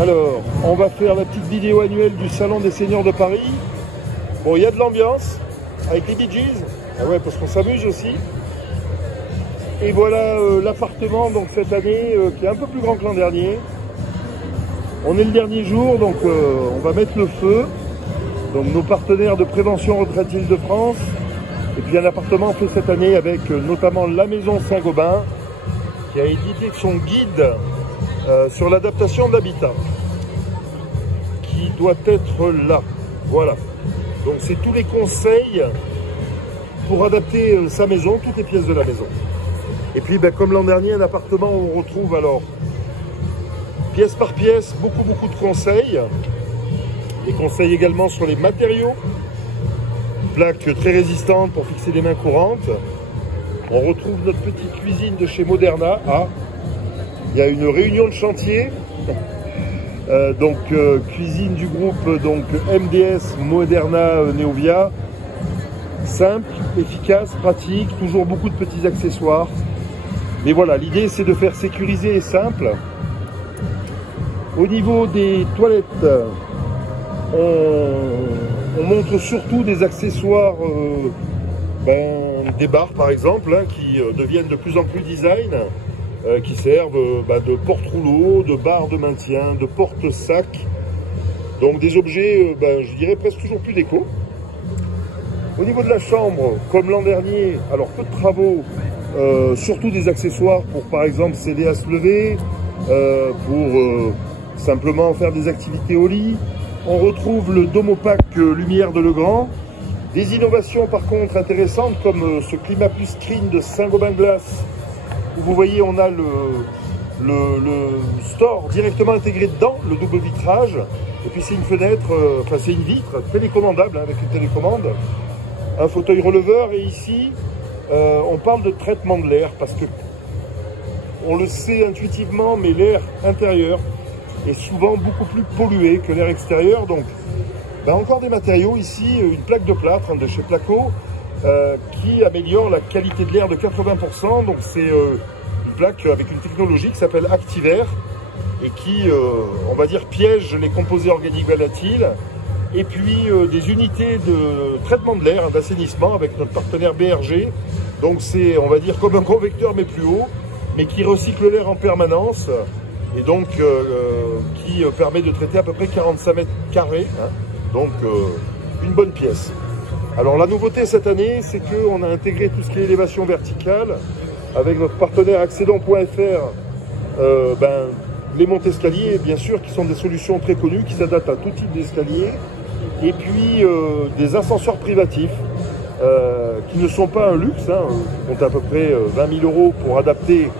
Alors, on va faire la petite vidéo annuelle du Salon des Seigneurs de Paris. Bon, il y a de l'ambiance avec les Bee Gees. Ah ouais, parce qu'on s'amuse aussi. Et voilà l'appartement, donc cette année, qui est un peu plus grand que l'an dernier. On est le dernier jour, donc on va mettre le feu. Donc nos partenaires de prévention retraite Île-de-France. Et puis un appartement fait cette année avec notamment la Maison Saint-Gobain, qui a édité son guide sur l'adaptation d'habitat, qui doit être là. Voilà. Donc c'est tous les conseils pour adapter sa maison, toutes les pièces de la maison. Et puis comme l'an dernier, un appartement où on retrouve alors pièce par pièce beaucoup de conseils. Des conseils également sur les matériaux, plaques très résistantes pour fixer des mains courantes. On retrouve notre petite cuisine de chez Moderna. Ah, il y a une réunion de chantier. Cuisine du groupe donc MDS Moderna Neovia. Simple, efficace, pratique, toujours beaucoup de petits accessoires. Mais voilà, l'idée c'est de faire sécuriser et simple. Au niveau des toilettes, on montre surtout des accessoires, des barres par exemple, qui deviennent de plus en plus design, qui servent de porte-rouleau, de barres de maintien, de porte-sac. Donc des objets, je dirais presque toujours plus déco. Au niveau de la chambre, comme l'an dernier, alors peu de travaux, surtout des accessoires pour par exemple s'aider à se lever, pour simplement faire des activités au lit. On retrouve le Domopack lumière de Legrand. Des innovations par contre intéressantes comme ce Climat Plus Screen de Saint-Gobain Glace, où vous voyez on a le store directement intégré dedans, le double vitrage. Et puis c'est une fenêtre, c'est une vitre télécommandable avec une télécommande. Un fauteuil releveur, et ici on parle de traitement de l'air parce que on le sait intuitivement, mais l'air intérieur est souvent beaucoup plus pollué que l'air extérieur. Donc encore des matériaux ici, une plaque de plâtre de chez Placo qui améliore la qualité de l'air de 80%. Donc c'est une plaque avec une technologie qui s'appelle Activair et qui, on va dire, piège les composés organiques volatiles. Et puis des unités de traitement de l'air, d'assainissement avec notre partenaire BRG. Donc c'est, on va dire, comme un convecteur mais plus haut, mais qui recycle l'air en permanence et donc qui permet de traiter à peu près 45 mètres carrés. Donc une bonne pièce. Alors la nouveauté cette année, c'est qu'on a intégré tout ce qui est élévation verticale avec notre partenaire accédant.fr. Les montes escaliers, bien sûr, qui sont des solutions très connues, qui s'adaptent à tout type d'escalier. Et puis des ascenseurs privatifs qui ne sont pas un luxe, qui comptent à peu près 20 000 € pour adapter,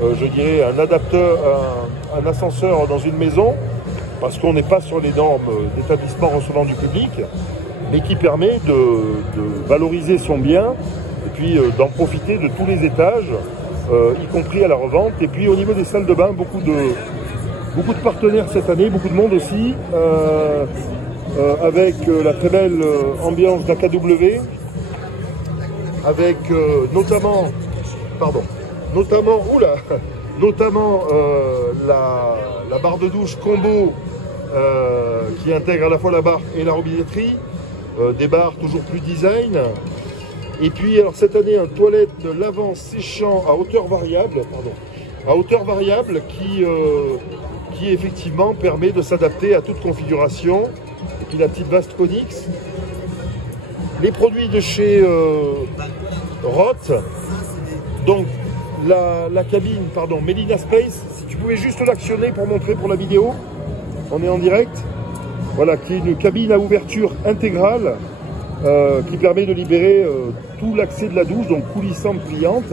je dirais, un ascenseur dans une maison, parce qu'on n'est pas sur les normes d'établissement recevant du public, mais qui permet de valoriser son bien et puis d'en profiter de tous les étages, y compris à la revente. Et puis au niveau des salles de bain, beaucoup de partenaires cette année, beaucoup de monde aussi. Avec la très belle ambiance d'AKW, avec notamment la barre de douche combo qui intègre à la fois la barre et la robinetterie, des barres toujours plus design. Et puis alors cette année un toilette lavant séchant à hauteur variable, qui effectivement permet de s'adapter à toute configuration. Et puis la petite Vast Conix. Les produits de chez Roth. Donc la cabine, Melina Space. Si tu pouvais juste l'actionner pour montrer pour la vidéo. On est en direct. Voilà, qui est une cabine à ouverture intégrale qui permet de libérer tout l'accès de la douche, donc coulissante, pliante.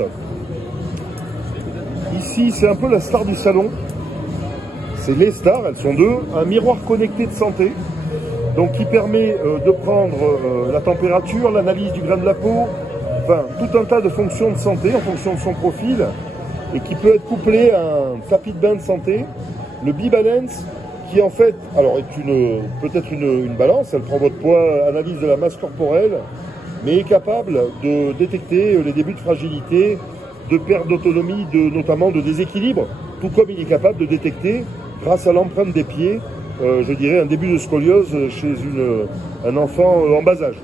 Ici, c'est un peu la star du salon. C'est les stars, elles sont deux. Un miroir connecté de santé. Donc qui permet de prendre la température, l'analyse du grain de la peau, enfin tout un tas de fonctions de santé en fonction de son profil, et qui peut être couplé à un tapis de bain de santé, le B-Balance, qui en fait, alors est peut-être une balance, elle prend votre poids, analyse de la masse corporelle, mais est capable de détecter les débuts de fragilité, de perte d'autonomie, notamment de déséquilibre, tout comme il est capable de détecter grâce à l'empreinte des pieds, je dirais un début de scoliose chez un enfant en bas âge.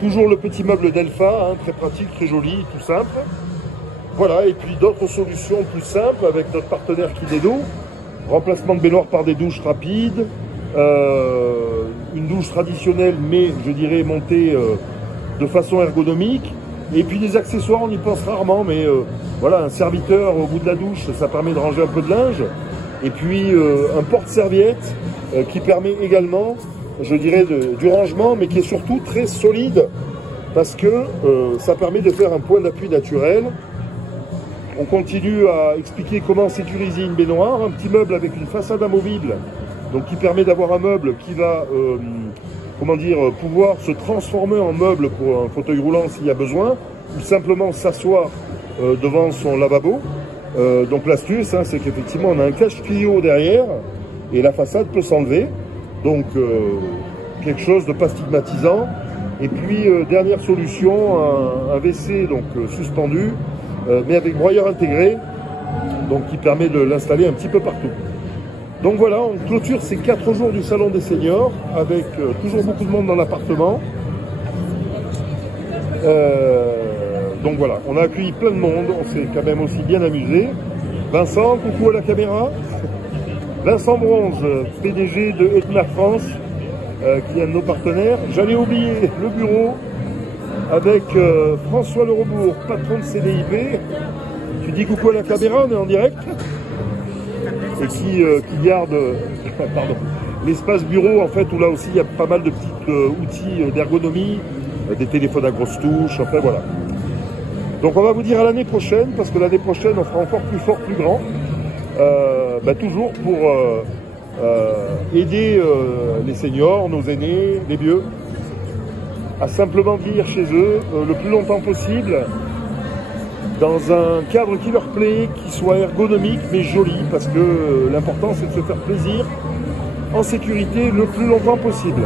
Toujours le petit meuble Delpha, hein, très pratique, très joli, tout simple. Voilà, et puis d'autres solutions plus simples avec notre partenaire Kinedo. Remplacement de baignoire par des douches rapides, une douche traditionnelle mais je dirais montée de façon ergonomique. Et puis des accessoires, on y pense rarement, mais voilà, un serviteur au bout de la douche, ça permet de ranger un peu de linge. Et puis un porte-serviette qui permet également, je dirais, du rangement, mais qui est surtout très solide parce que ça permet de faire un point d'appui naturel. On continue à expliquer comment sécuriser une baignoire, un petit meuble avec une façade amovible, donc qui permet d'avoir un meuble qui va, comment dire, pouvoir se transformer en meuble pour un fauteuil roulant s'il y a besoin, ou simplement s'asseoir devant son lavabo. Donc l'astuce, hein, c'est qu'effectivement on a un cache-tuyau derrière et la façade peut s'enlever, donc quelque chose de pas stigmatisant. Et puis dernière solution, un WC donc suspendu, mais avec broyeur intégré, donc qui permet de l'installer un petit peu partout. Donc voilà, on clôture ces 4 jours du Salon des Seniors avec toujours beaucoup de monde dans l'appartement. Donc voilà, on a accueilli plein de monde, on s'est quand même aussi bien amusé. Vincent, coucou à la caméra. Vincent Bronze, PDG de Etna France, qui est un de nos partenaires. J'allais oublier le bureau avec François Le Rebourg, patron de CDIP. Tu dis coucou à la caméra, on est en direct. Et qui garde pardon, l'espace bureau, en fait, où là aussi il y a pas mal de petits outils d'ergonomie, des téléphones à grosses touches, enfin voilà. Donc on va vous dire à l'année prochaine, parce que l'année prochaine on fera encore plus fort, plus grand, toujours pour aider les seniors, nos aînés, les vieux, à simplement vivre chez eux le plus longtemps possible, dans un cadre qui leur plaît, qui soit ergonomique mais joli, parce que l'important c'est de se faire plaisir en sécurité le plus longtemps possible.